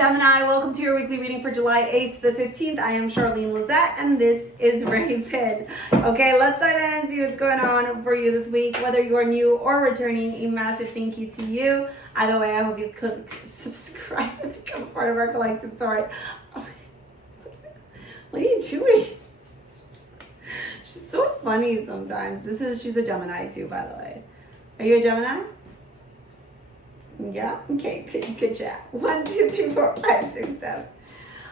Gemini, welcome to your weekly reading for July 8th to the 15th. I am Charlene Lizette, and this is Raven. Okay, let's dive in and see what's going on for you this week. Whether you are new or returning, a massive thank you to you. Either way, I hope you click subscribe and become part of our collective. Sorry. What are you doing? She's so funny sometimes. She's a Gemini too, by the way. Are you a Gemini? Yeah? Okay, good chat. 1, 2, 3, 4, 5, 6, 7.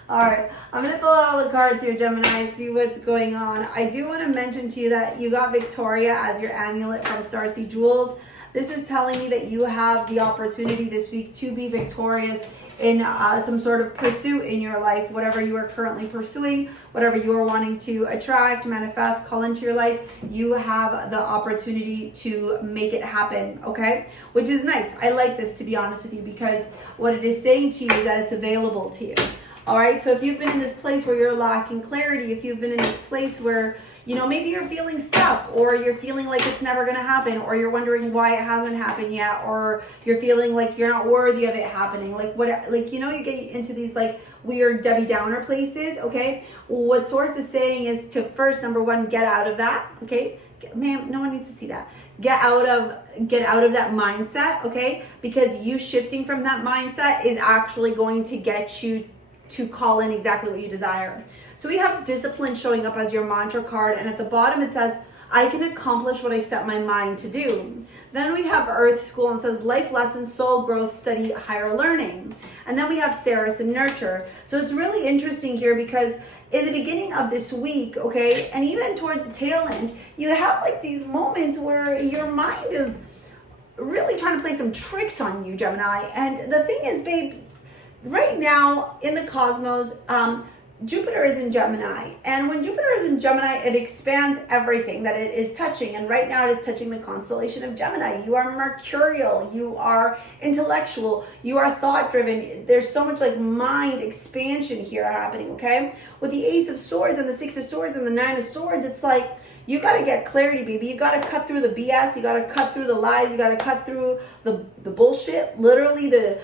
Alright, I'm going to pull out all the cards here, Gemini, see what's going on. I do want to mention to you that you got Victoria as your amulet from StarSea Jewels. This is telling me that you have the opportunity this week to be victorious in some sort of pursuit in your life, whatever you are currently pursuing, whatever you are wanting to attract, manifest, call into your life, you have the opportunity to make it happen, okay? Which is nice. I like this, to be honest with you, because what it is saying to you is that it's available to you. All right, so if you've been in this place where you're lacking clarity, if you've been in this place where, you know, maybe you're feeling stuck, or you're feeling like it's never going to happen, or you're wondering why it hasn't happened yet, or you're feeling like you're not worthy of it happening, like what, like, you know, you get into these like weird Debbie Downer places, okay? What Source is saying is to first, number one, get out of that, okay? Ma'am, no one needs to see that. Get out of that mindset, okay? Because you shifting from that mindset is actually going to get you to call in exactly what you desire. So we have discipline showing up as your mantra card, and at the bottom it says, I can accomplish what I set my mind to do. Then we have Earth School, and says life lessons, soul growth, study, higher learning. And then we have Ceres and nurture. So it's really interesting here because in the beginning of this week, okay, and even towards the tail end, you have like these moments where your mind is really trying to play some tricks on you, Gemini. And the thing is, babe, right now in the cosmos, Jupiter is in Gemini, and when Jupiter is in Gemini, it expands everything that it is touching, and right now it is touching the constellation of Gemini. You are mercurial, you are intellectual, you are thought-driven. There's so much like mind expansion here happening, okay? With the Ace of Swords and the Six of Swords and the Nine of Swords, it's like, you got to get clarity, baby. You got to cut through the BS. You got to cut through the lies. You got to cut through the bullshit, literally the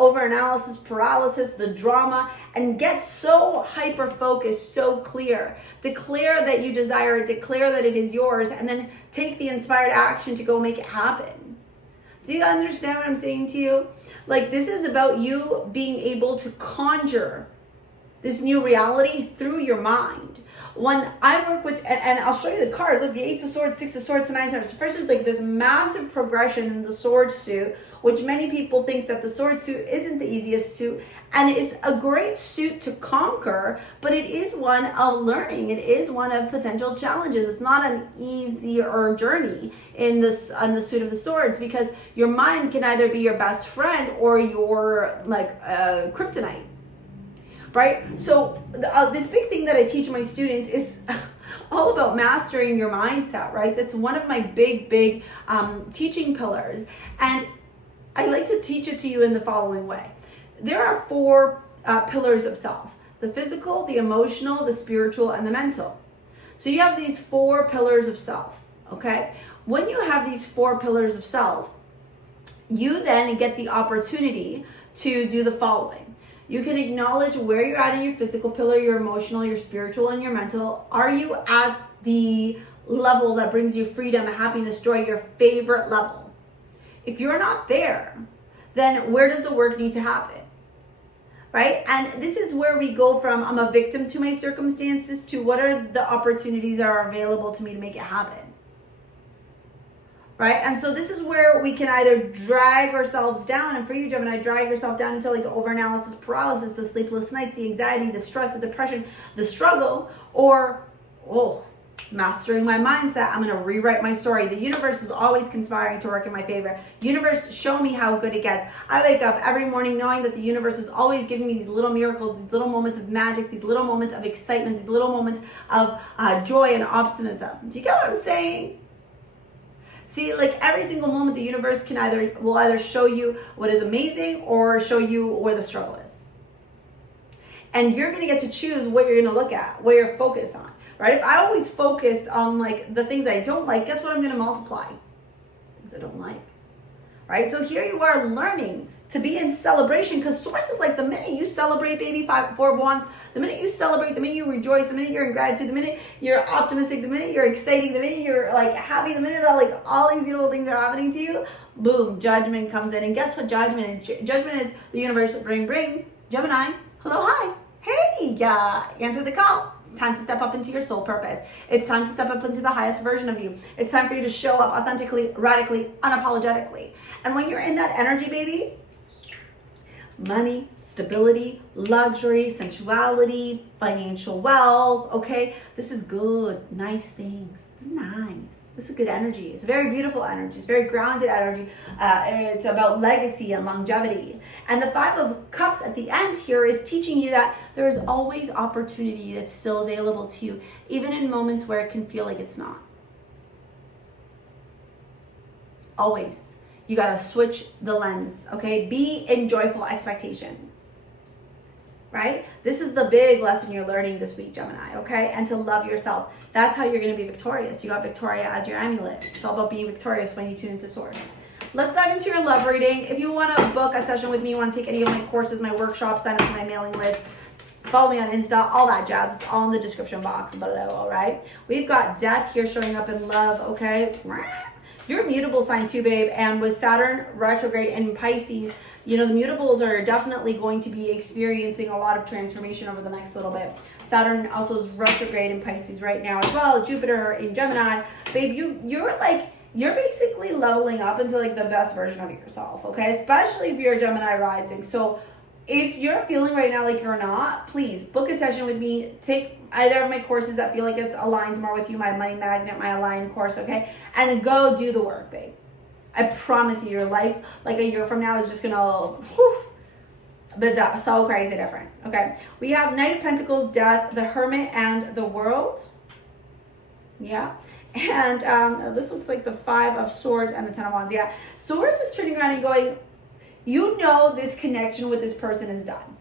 overanalysis, paralysis, the drama, and get so hyper-focused, so clear. Declare that you desire it. Declare that it is yours, and then take the inspired action to go make it happen. Do you understand what I'm saying to you? Like, this is about you being able to conjure this new reality through your mind. When I work with, and I'll show you the cards, look, the Ace of Swords, Six of Swords, the Nine of Swords. So first is like this massive progression in the sword suit, which many people think that the sword suit isn't the easiest suit, and it's a great suit to conquer, but it is one of learning. It is one of potential challenges. It's not an easier journey in this on the suit of the swords, because your mind can either be your best friend or your like kryptonite. Right? So this big thing that I teach my students is all about mastering your mindset, right? That's one of my big teaching pillars. And I like to teach it to you in the following way. There are 4 pillars of self: the physical, the emotional, the spiritual, and the mental. So you have these 4 pillars of self, okay? When you have these 4 pillars of self, you then get the opportunity to do the following. You can acknowledge where you're at in your physical pillar, your emotional, your spiritual, and your mental. Are you at the level that brings you freedom, happiness, joy, your favorite level? If you're not there, then where does the work need to happen? Right? And this is where we go from I'm a victim to my circumstances to what are the opportunities that are available to me to make it happen. Right? And so this is where we can either drag ourselves down, and for you, Gemini, drag yourself down into like the overanalysis, paralysis, the sleepless nights, the anxiety, the stress, the depression, the struggle, or, mastering my mindset, I'm going to rewrite my story. The universe is always conspiring to work in my favor. Universe, show me how good it gets. I wake up every morning knowing that the universe is always giving me these little miracles, these little moments of magic, these little moments of excitement, these little moments of joy and optimism. Do you get what I'm saying? See, like every single moment, the universe will either show you what is amazing or show you where the struggle is. And you're going to get to choose what you're going to look at, what you're focused on, right? If I always focused on like the things I don't like, guess what I'm going to multiply? Things I don't like, right? So here you are learning to be in celebration, because source is like the minute you celebrate, baby, 4 of Wands, the minute you celebrate, the minute you rejoice, the minute you're in gratitude, the minute you're optimistic, the minute you're exciting, the minute you're like happy, the minute that like all these beautiful things are happening to you, boom, judgment comes in. And guess what judgment is? Judgment is the universe bring Gemini. Hello, hi. Hey, answer the call. It's time to step up into your soul purpose. It's time to step up into the highest version of you. It's time for you to show up authentically, radically, unapologetically. And when you're in that energy, baby, money, stability, luxury, sensuality, financial wealth, okay? This is good, nice things. Nice. This is good energy. It's very beautiful energy. It's very grounded energy. It's about legacy and longevity. And the 5 of Cups at the end here is teaching you that there is always opportunity that's still available to you, even in moments where it can feel like it's not. Always. You got to switch the lens, okay? Be in joyful expectation, right? This is the big lesson you're learning this week, Gemini, okay? And to love yourself. That's how you're going to be victorious. You got Victoria as your amulet. It's all about being victorious when you tune into Source. Let's dive into your love reading. If you want to book a session with me, you want to take any of my courses, my workshops, sign up to my mailing list, follow me on Insta, all that jazz. It's all in the description box below, all right? We've got Death here showing up in love, okay? You're a mutable sign too, babe. And with Saturn retrograde in Pisces, you know, the mutables are definitely going to be experiencing a lot of transformation over the next little bit. Saturn also is retrograde in Pisces right now as well. Jupiter in Gemini. Babe, you're basically leveling up into like the best version of yourself, okay? Especially if you're a Gemini rising. So if you're feeling right now like you're not, please book a session with me. Take either of my courses that feel like it aligns more with you, my Money Magnet, my Align course, okay? And go do the work, babe. I promise you, your life, like a year from now, is just gonna, but so crazy different, okay? We have Knight of Pentacles, Death, the Hermit, and the World. Yeah. And this looks like the 5 of Swords and the 10 of Wands. Yeah. Swords is turning around and going, you know this connection with this person is done.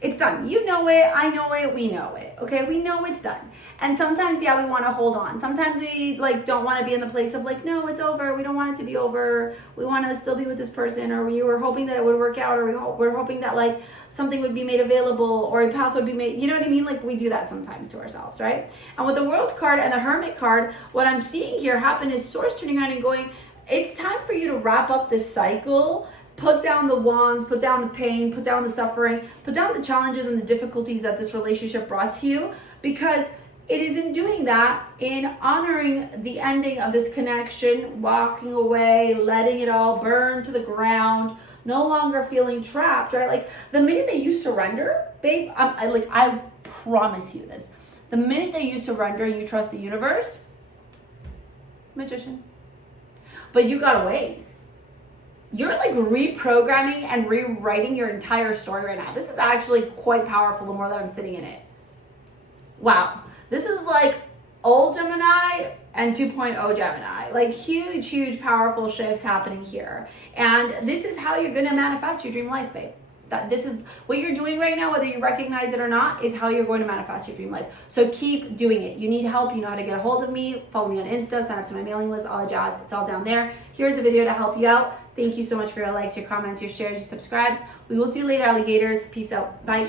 It's done. You know it, I know it, we know it. Okay, we know it's done. And sometimes, yeah, we want to hold on. Sometimes we like don't want to be in the place of like, no, it's over. We don't want it to be over. We want to still be with this person, or we were hoping that it would work out, or we're hoping that like something would be made available, or a path would be made. You know what I mean? Like we do that sometimes to ourselves, right? And with the World card and the Hermit card, what I'm seeing here happen is Source turning around and going, it's time for you to wrap up this cycle. Put down the wands, put down the pain, put down the suffering, put down the challenges and the difficulties that this relationship brought to you, because it is in doing that, in honoring the ending of this connection, walking away, letting it all burn to the ground, no longer feeling trapped, right? Like the minute that you surrender, babe, I promise you this, the minute that you surrender and you trust the universe, Magician, but you got a ways. You're like reprogramming and rewriting your entire story right now. This is actually quite powerful the more that I'm sitting in it. Wow. This is like old Gemini and 2.0 Gemini. Like huge, huge, powerful shifts happening here. And this is how you're going to manifest your dream life, babe. That this is what you're doing right now, whether you recognize it or not, is how you're going to manifest your dream life. So keep doing it. You need help, you know how to get a hold of me. Follow me on Insta, sign up to my mailing list, all the jazz. It's all down there. Here's a video to help you out. Thank you so much for your likes, your comments, your shares, your subscribes. We will see you later, alligators. Peace out. Bye.